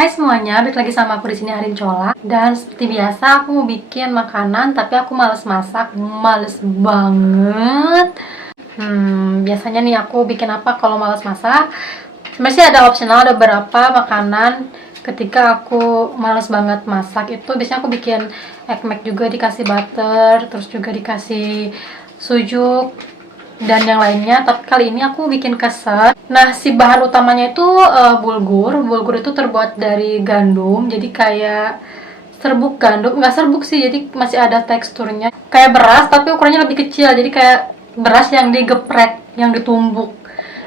Hai semuanya, balik lagi sama aku di sini Arin Cola. Dan seperti biasa aku mau bikin makanan, tapi aku males masak, males banget. Biasanya nih aku bikin apa kalau males masak? Sebenarnya sih ada optional, ada beberapa makanan ketika aku males banget masak itu biasanya aku bikin egg mac juga dikasih butter, terus juga dikasih sujuk dan yang lainnya. Tapi kali ini aku bikin keset. Nah, si bahan utamanya itu bulgur itu terbuat dari gandum, jadi kayak serbuk gandum, nggak serbuk sih, jadi masih ada teksturnya kayak beras tapi ukurannya lebih kecil, jadi kayak beras yang digeprek, yang ditumbuk.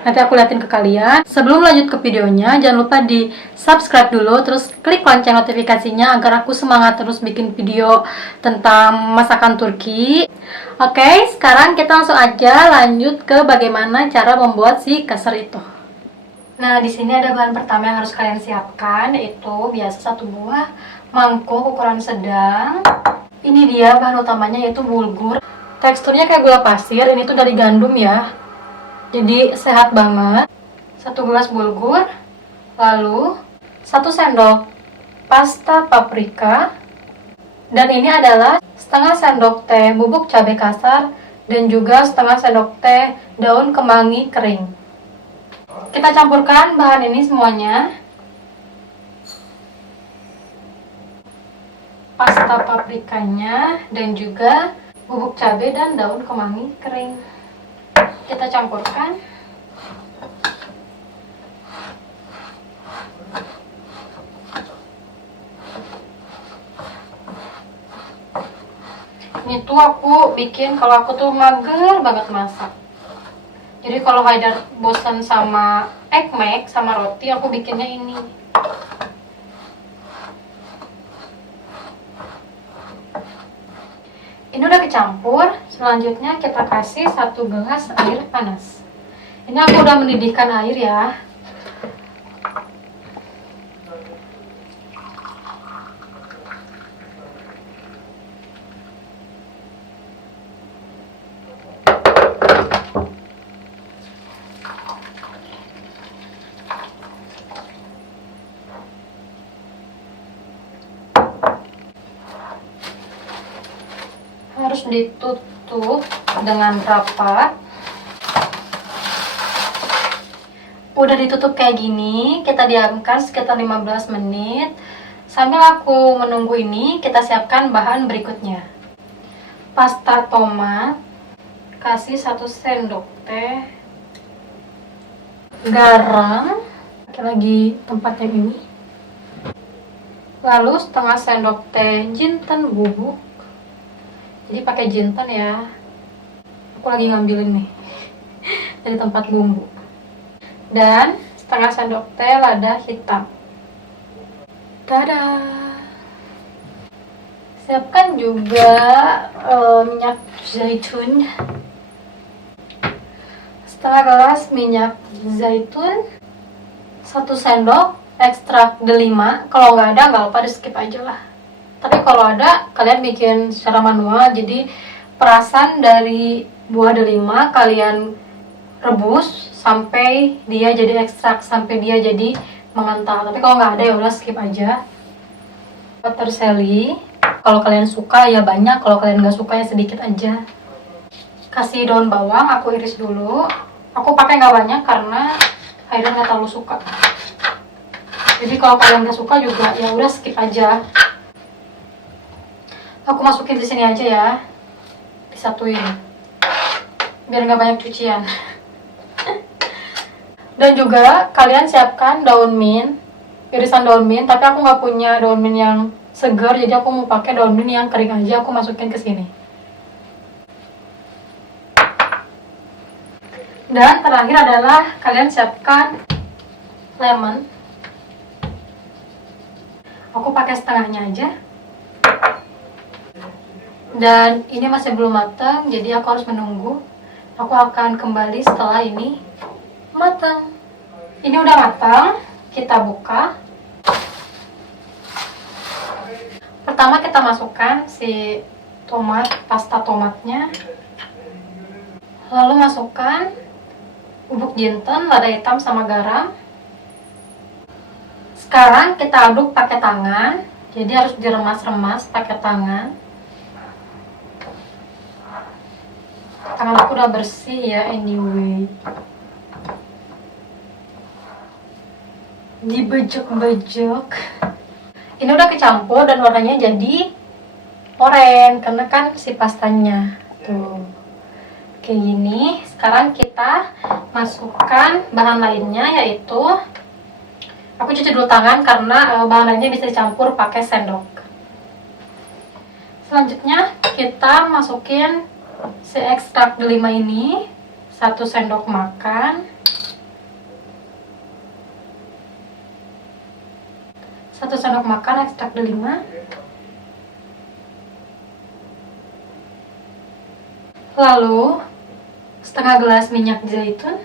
Nanti aku liatin ke kalian. Sebelum lanjut ke videonya, jangan lupa di subscribe dulu, terus klik lonceng notifikasinya agar aku semangat terus bikin video tentang masakan Turki. Oke, sekarang kita langsung aja lanjut ke bagaimana cara membuat si kasar itu. Nah, di sini ada bahan pertama yang harus kalian siapkan, yaitu biasa satu buah mangkuk ukuran sedang. Ini dia bahan utamanya, yaitu bulgur. Teksturnya kayak gula pasir, ini tuh dari gandum ya. Jadi sehat banget. 1 gelas bulgur, lalu 1 sendok pasta paprika, dan ini adalah setengah sendok teh bubuk cabai kasar, dan juga setengah sendok teh daun kemangi kering. Kita campurkan bahan ini semuanya. Pasta paprikanya dan juga bubuk cabai dan daun kemangi kering. Kita campurkan. Ini tuh aku bikin kalau aku tuh mager banget masak. Jadi kalau Haidar bosan sama egg mac sama roti, aku bikinnya ini. Ini udah kecampur. Selanjutnya kita kasih 1 gelas air panas. Ini aku udah mendidihkan air ya. Harus ditutup dengan rapat. Udah ditutup kayak gini, kita diamkan sekitar 15 menit. Sambil aku menunggu ini, kita siapkan bahan berikutnya. Pasta tomat, kasih 1 sendok teh. Garam, pakai lagi tempat yang ini. Lalu setengah sendok teh jinten bubuk. Jadi pakai jinten ya. Aku lagi ngambilin nih dari tempat bumbu. Dan setengah sendok teh lada hitam. Tada! Siapkan juga minyak zaitun. Setengah gelas minyak zaitun. 1 sendok ekstrak delima. Kalau nggak ada, nggak apa-apa, di skip aja lah. Tapi kalau ada, kalian bikin secara manual. Jadi perasan dari buah delima kalian rebus sampai dia jadi ekstrak, sampai dia jadi mengental. Tapi kalau nggak ada ya udah skip aja. Peterseli, kalau kalian suka ya banyak, kalau kalian nggak suka ya sedikit aja. Kasih daun bawang, aku iris dulu. Aku pakai nggak banyak karena Haidar nggak terlalu suka. Jadi kalau kalian nggak suka juga ya udah skip aja. Aku masukin di sini aja ya, disatuin, biar nggak banyak cucian. Dan juga kalian siapkan daun mint, irisan daun mint. Tapi aku nggak punya daun mint yang segar, jadi aku mau pakai daun mint yang kering aja. Aku masukin ke sini. Dan terakhir adalah kalian siapkan lemon. Aku pakai setengahnya aja. Dan ini masih belum matang, jadi aku harus menunggu. Aku akan kembali setelah ini matang. Ini udah matang, kita buka. Pertama kita masukkan si tomat, pasta tomatnya. Lalu masukkan bubuk jinten, lada hitam sama garam. Sekarang kita aduk pakai tangan, jadi harus diremas-remas pakai tangan. Tangan aku udah bersih ya, anyway. Dibejek-bejek. Ini udah kecampur dan warnanya jadi oranye karena kan si pastanya tuh kayak gini. Sekarang kita masukkan bahan lainnya, yaitu aku cuci dulu tangan karena bahan lainnya bisa dicampur pakai sendok. Selanjutnya kita masukin si ekstrak delima ini 1 sendok makan. 1 sendok makan ekstrak delima. Lalu setengah gelas minyak zaitun.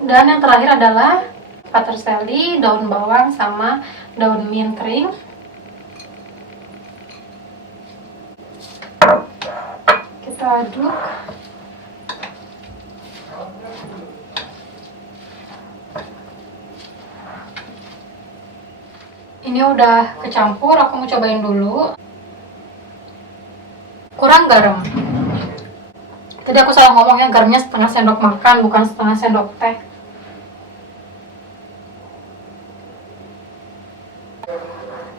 Dan yang terakhir adalah peterseli, daun bawang, sama daun mint kering. Kita aduk. Ini udah kecampur, aku mau cobain dulu. Kurang garam. Tadi aku salah ngomongnya, garamnya setengah sendok makan, bukan setengah sendok teh.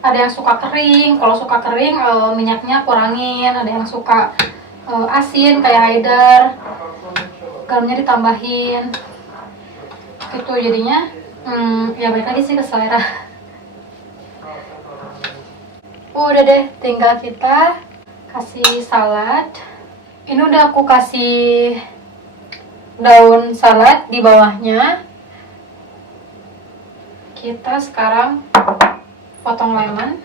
Ada yang suka kering, kalau suka kering minyaknya kurangin. Ada yang suka asin kayak Haidar, garamnya ditambahin. Gitu jadinya, ya balik lagi sih ke selera. Udah deh, tinggal kita kasih salad. Ini udah aku kasih daun salad di bawahnya. Kita sekarang potong lemon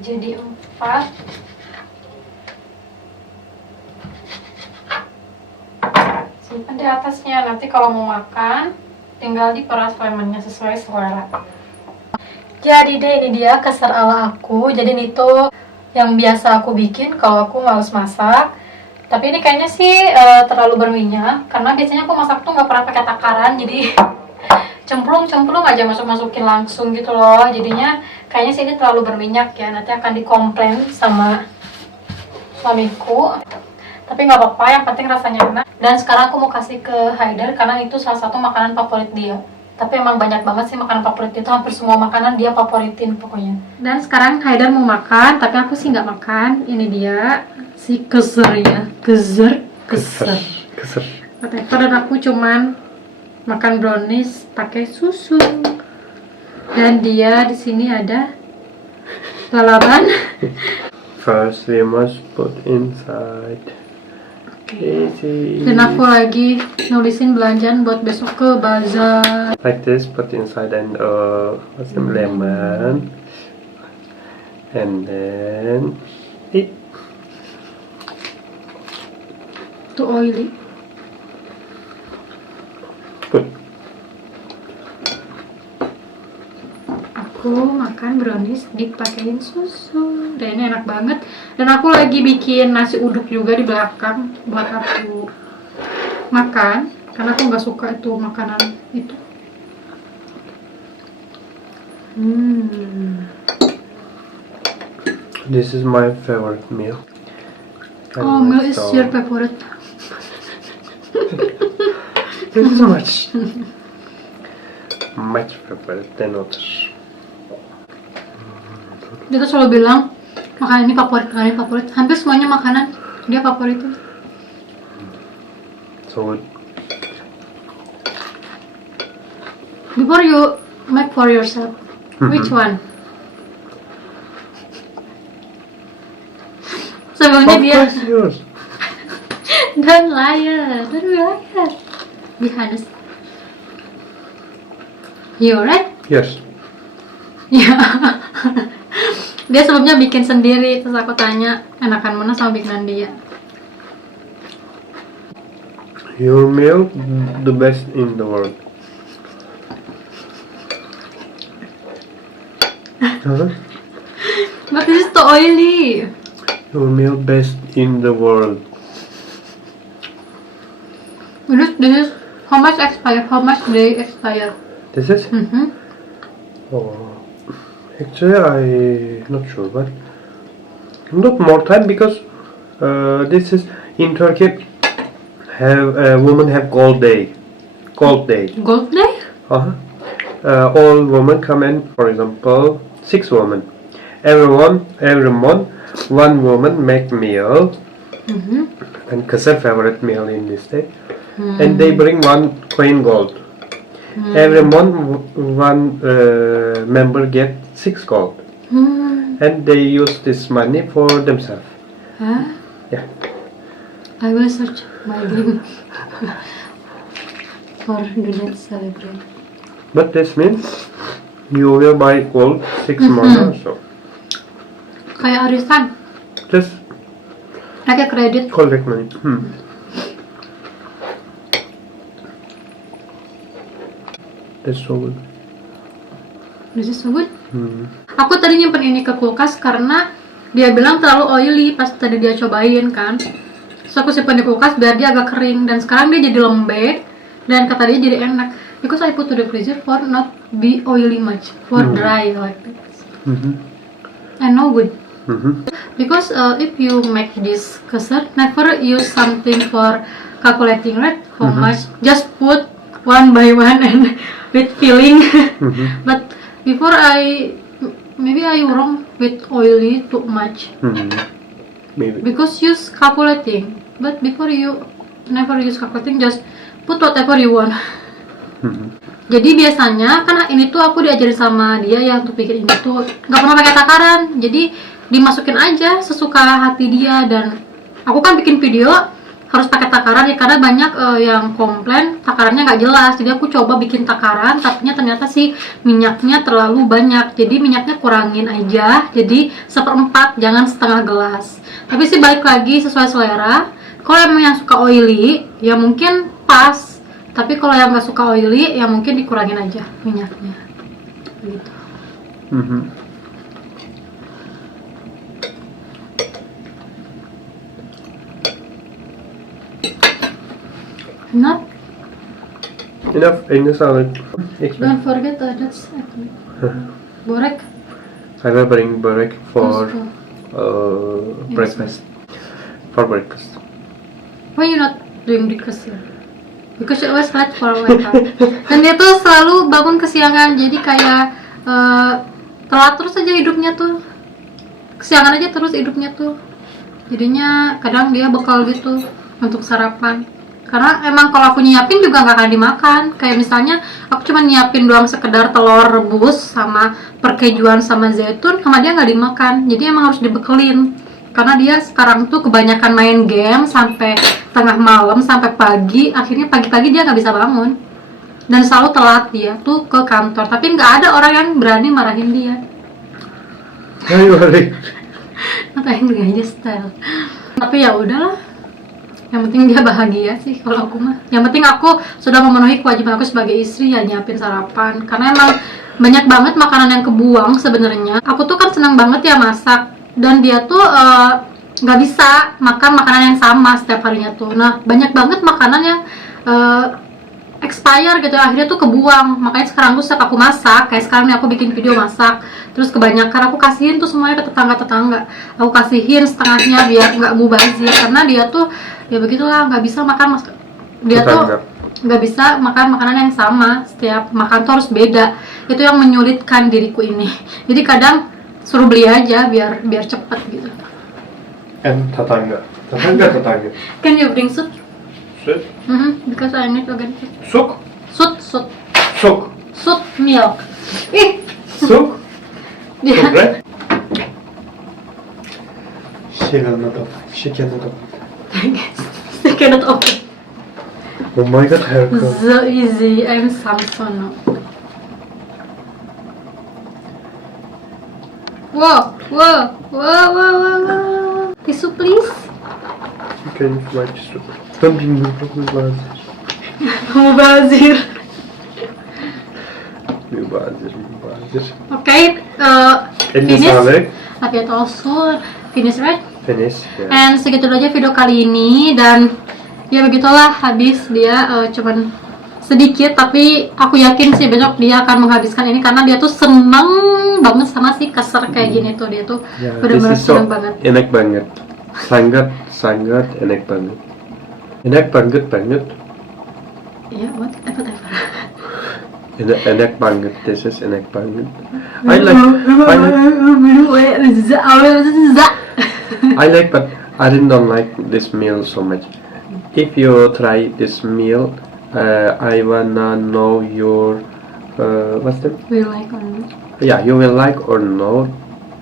jadi 4. Simpan di atasnya, nanti kalau mau makan tinggal diperas lemonnya sesuai selera. Jadi deh, ini dia keser ala aku. Jadi ini tuh yang biasa aku bikin kalau aku males masak. Tapi ini kayaknya sih terlalu berminyak, karena biasanya aku masak tuh nggak pernah pakai takaran. Jadi cemplung aja, masukin langsung gitu loh. Jadinya kayaknya sih ini terlalu berminyak ya. Nanti akan dikomplain sama suamiku. Tapi nggak apa-apa, yang penting rasanya enak. Dan sekarang aku mau kasih ke Haidar karena itu salah satu makanan favorit dia. Tapi emang banyak banget sih makanan favorit itu, hampir semua makanan dia favoritin pokoknya. Dan sekarang Haidar mau makan, tapi aku sih nggak makan. Ini dia si keser ya, keser. Dan aku cuman makan brownies pakai susu. Dan dia di sini ada lalapan. First we must put inside. Easy. Dan aku lagi nulisin belanjaan buat besok ke bazar. Like this, put inside and some lemon, and then eat. Too oily. Good. Aku makan brownies dipakein susu. Dan ini enak banget. Dan aku lagi bikin nasi uduk juga di belakang buat aku makan, karena aku nggak suka itu makanan itu. This is my favorite meal. Oh, meal is your favorite. This is much favorite than others. Dia tuh selalu bilang makanan ini favorit. Hampir semuanya makanan dia favoritin. So good. Before you make for yourself, which one? Sebelumnya Of dia course yours. don't liar. Be honest. You right? Yes. Ya. Dia sebelumnya bikin sendiri, terus aku tanya enakan mana sama bikinan dia. Your meal the best in the world. Huh? But this is too oily. Your meal best in the world. This is How much expire? How much they expire? This is? Oh, actually, I not sure, but not more time because this is in Turkey. Women have gold day. Gold day? Uh-huh. All women come in, for example, 6 women. Every month, one woman make meal, and Kasar favorite meal in this day, and they bring 1 coin gold. Every month, one member get 6 gold, and they use this money for themselves. Huh? Yeah. I will search my dream for do not celebrate. But this means you will buy gold 6 months or so. Kayak arisan, Just kayak kredit. collect money. That's so good. This is so good. Aku tadi nyimpen ini ke kulkas karena dia bilang terlalu oily pas tadi dia cobain kan. So aku simpan di kulkas biar dia agak kering, dan sekarang dia jadi lembek dan kata dia jadi enak. Because I put to the freezer for not be oily much, for dry like this. And no good. Because if you make this kesar, never use something for calculating, right? How much? Just put one by one and with filling. But before maybe I wrong with oily too much. Maybe. Because use calculating. But before you never use calculating, just put whatever you want. Jadi biasanya kan ini tuh aku diajarin sama dia ya untuk bikin ini tuh nggak pernah pakai takaran. Jadi dimasukin aja sesuka hati dia, dan aku kan bikin video harus pakai takaran ya karena banyak yang komplain takarannya nggak jelas. Jadi aku coba bikin takaran, tapi ternyata sih minyaknya terlalu banyak. Jadi minyaknya kurangin aja. Jadi 1/4, jangan setengah gelas. Tapi sih balik lagi sesuai selera. Kalau emang yang suka oily ya mungkin pas. Tapi kalau yang nggak suka oily ya mungkin dikurangin aja minyaknya. Gitu. Not. Enough English salad. Don't forget that's borek. I will bring borek for Yes, breakfast. For breakfast. Why you not doing breakfast here? Because you always late for wake up. Dan dia tuh selalu bangun kesiangan, jadi kayak telat terus aja hidupnya tuh. Kesiangan aja terus hidupnya tuh. Jadinya kadang dia bekal gitu untuk sarapan. Karena emang kalau aku nyiapin juga nggak akan dimakan. Kayak misalnya aku cuma nyiapin doang sekedar telur rebus sama perkejuan sama zaitun, sama dia nggak dimakan. Jadi emang harus dibekelin. Karena dia sekarang tuh kebanyakan main game sampai tengah malam sampai pagi. Akhirnya pagi-pagi dia nggak bisa bangun. Dan selalu telat dia tuh ke kantor. Tapi nggak ada orang yang berani marahin dia. Ayo balik. Not angry aja style. Tapi ya udahlah. Yang penting dia bahagia sih kalau aku mah. Yang penting aku sudah memenuhi kewajiban aku sebagai istri ya nyiapin sarapan. Karena emang banyak banget makanan yang kebuang sebenarnya. Aku tuh kan senang banget ya masak, dan dia tuh nggak bisa makan makanan yang sama setiap harinya tuh. Nah banyak banget makanan yang expire gitu, akhirnya tuh kebuang. Makanya sekarang tuh setiap aku masak, kayak sekarang nih aku bikin video masak, terus kebanyakan aku kasihin tuh semuanya ke tetangga-tetangga. Aku kasihin setengahnya biar nggak mubazir, karena dia tuh ya begitulah, nggak bisa makan dia tuh nggak bisa makan makanan yang sama, setiap makan tuh harus beda. Itu yang menyulitkan diriku ini. Jadi kadang suruh beli aja biar cepet gitu. And tetangga. Can you bring soup? Soup? Because I need organic soup. Souk? Soup milk. Ih. Souk? Dia. Bread? She cannot open. I cannot open. Oh my god, haircut. So easy. I'm Samson now. Wow. Tissue please. You can wipe soup. Don't be mubazir. Mubazir. Okay, finish. Okay, it also finish, right? Finish. Yeah. And segitu aja video kali ini, dan ya begitulah habis dia cuman sedikit, tapi aku yakin sih besok dia akan menghabiskan ini karena dia tuh seneng banget sama si keser kayak gini tuh. Dia tuh Yeah, benar-benar this is so seneng banget. enak banget. Sangat enak banget. Enak banget. Iya, whatever. Enak banget. This is enak banget. I like, but I don't like this meal so much. If you try this meal, I wanna know your what's that? We like or not? Yeah, you will like or not.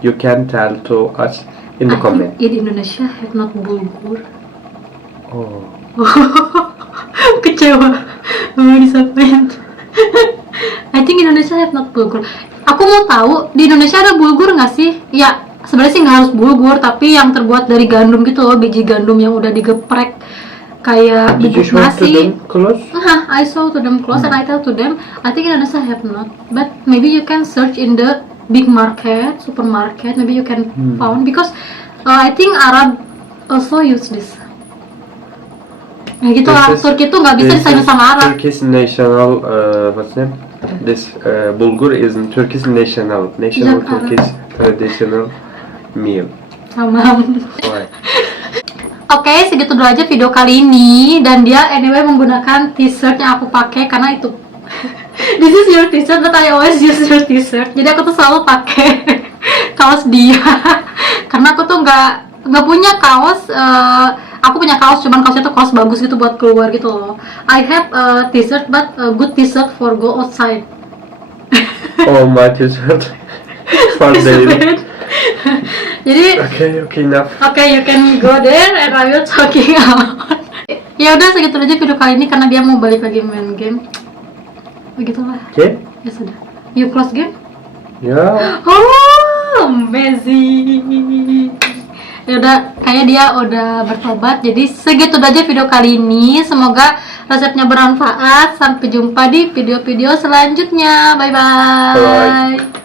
You can tell to us in the I comment. think in Indonesia have not bulgur. Oh, Kecewa disappoint. I think Indonesia have not bulgur. Aku mau tahu di Indonesia ada bulgur nggak sih? Ya sebenarnya sih nggak harus bulgur, tapi yang terbuat dari gandum gitu loh, biji gandum yang udah digeprek kayak did you bubuk show to nasi. them close? I saw to them close and I tell to them, I think Indonesia have not, but maybe you can search in the big market, supermarket, maybe you can found because I think Arab also use this. Nah gitu, orang Turki tuh nggak bisa This disayang is sama Arab. Turkish national what's name? This bulgur is Turkish national Yeah, Turkish traditional meal. Sama. Why? Oke, segitu dulu aja video kali ini. Dan dia anyway menggunakan t-shirt yang aku pakai karena itu this is your t-shirt, but I always use your t-shirt. Jadi aku tuh selalu pakai kaos dia karena aku tuh nggak punya kaos. Aku punya kaos, cuman kaosnya tuh kaos bagus gitu buat keluar gitu loh. I have a t-shirt, but a good t-shirt for go outside. Oh, my t-shirt for daily. Jadi Okay, enough. okay, you can go there and I will talking out. Ya udah segitu aja video kali ini karena dia mau balik lagi main game. Begitulah. Okay. Ya sudah. You close game? Yeah. Oh, amazing. Ya udah, kayak dia udah bertobat. Jadi segitu aja video kali ini. Semoga resepnya bermanfaat. Sampai jumpa di video-video selanjutnya. Bye bye. Bye.